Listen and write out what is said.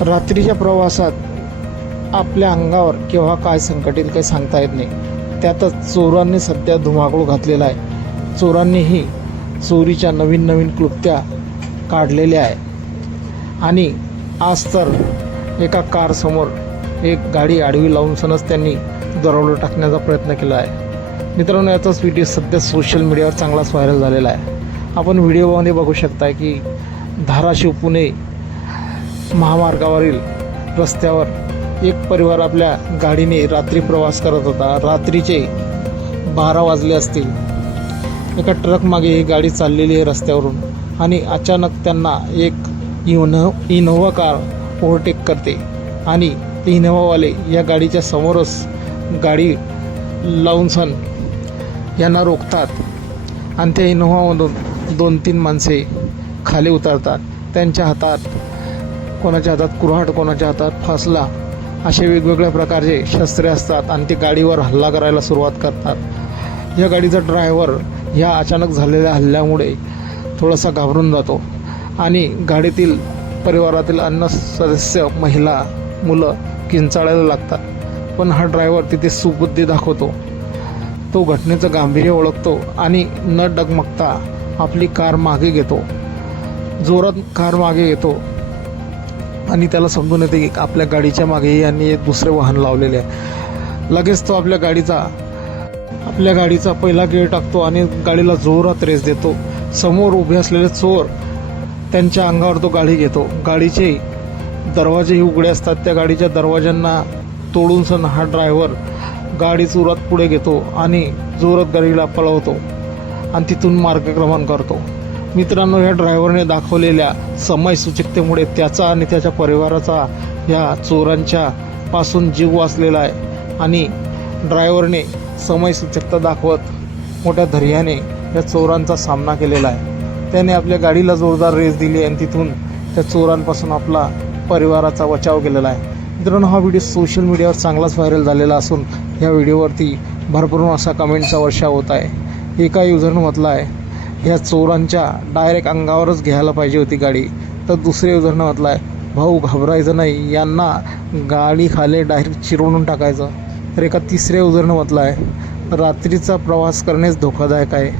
रात्रीच्या प्रवासात आपल्या अंगावर केव्हा काय संकट येईल काही सांगता येत नाही। त्यातच चोरांनी सध्या धुमाकूळ घातलेला आहे। चोरांनीही चोरीच्या नवीन नवीन क्लुप्त्या काढलेल्या आहे आणि आज तर एका कारसमोर एक गाडी आडवी लावून सनच त्यांनी दरोडा टाकण्याचा प्रयत्न केला आहे। मित्रांनो, याचाच व्हिडिओ सध्या सोशल मीडियावर चांगलाच व्हायरल झालेला आहे। आपण व्हिडिओमध्ये बघू शकता की धाराशिव पुणे महामार्गावरील रस्त्यावर एक परिवार आपल्या गाडीने रात्री प्रवास करत होता। रात्रीचे 12 वाजले असतील। एका ट्रक मागे ही गाडी चाललेली आहे रस्त्यावरून आणि अचानक त्यांना एक इनोव्हा कार ओव्हरटेक करते आणि ते इनोव्हावाले या गाडीच्या समोरच गाडी लावून सन यांना रोखतात आणि त्या इनोव्हामधून 2-3 माणसे खाली उतरतात। त्यांच्या हातात कोणाच्या हातात कुऱ्हाड, कोणाच्या हातात फासला असे वेगवेगळ्या प्रकारचे शस्त्रे असतात आणि ते गाडीवर हल्ला करायला सुरुवात करतात। या गाडीचा ड्रायव्हर ह्या अचानक झालेल्या हल्ल्यामुळे थोडासा घाबरून जातो आणि गाडीतील परिवारातील अन्य सदस्य, महिला, मुलं किंचाळायला लागतात। पण हा ड्रायव्हर तिथे सुबुद्धी दाखवतो। तो घटनेचं गांभीर्य ओळखतो आणि न डगमगता आपली कार मागे घेतो, जोरात कार मागे घेतो आणि त्याला समजून येते की आपल्या गाडीच्या मागे यांनी एक दुसरे वाहन लावलेले आहे। लगेच तो आपल्या गाडीचा पहिला गिअर टाकतो आणि गाडीला जोरात रेस देतो। समोर उभे असलेले चोर त्यांच्या अंगावर तो गाडी घेतो। गाडीचे दरवाजेही उघडे असतात। त्या गाडीच्या दरवाजांना तोडून सण हा ड्रायव्हर गाडी जोरात पुढे घेतो आणि जोरात गाडीला पळवतो आणि तिथून मार्गक्रमण करतो। मित्रांनो, या ड्रायव्हरने दाखवलेल्या समयसूचकतेमुळे त्याचा आणि त्याच्या परिवाराचा या चोरांच्या पासून जीव वाचलेला आहे आणि ड्रायव्हरने समयसूचकता दाखवत मोठ्या धैर्याने या चोरांचा सामना केलेला आहे। त्याने आपल्या गाडीला जोरदार रेस दिली आणि तिथून त्या चोरांपासून आपला परिवाराचा बचाव केलेला आहे। मित्रांनो, हा व्हिडिओ सोशल मीडियावर चांगलाच व्हायरल झालेला असून या व्हिडिओवरती भरपूर असा कमेंटचा वर्षाव होत आहे। एका युजरनं म्हटलं आहे, ह्या चोरांच्या डायरेक्ट अंगावरच घ्यायला पाहिजे होती गाडी। तर दुसऱ्या युजरनं म्हटलं आहे, भाऊ घाबरायचं नाही, यांना गाडी खाली डायरेक्ट चिरवून टाकायचं। तर एका तिसऱ्या युजरनं म्हटलं आहे, रात्रीचा प्रवास करणेच धोकादायक आहे।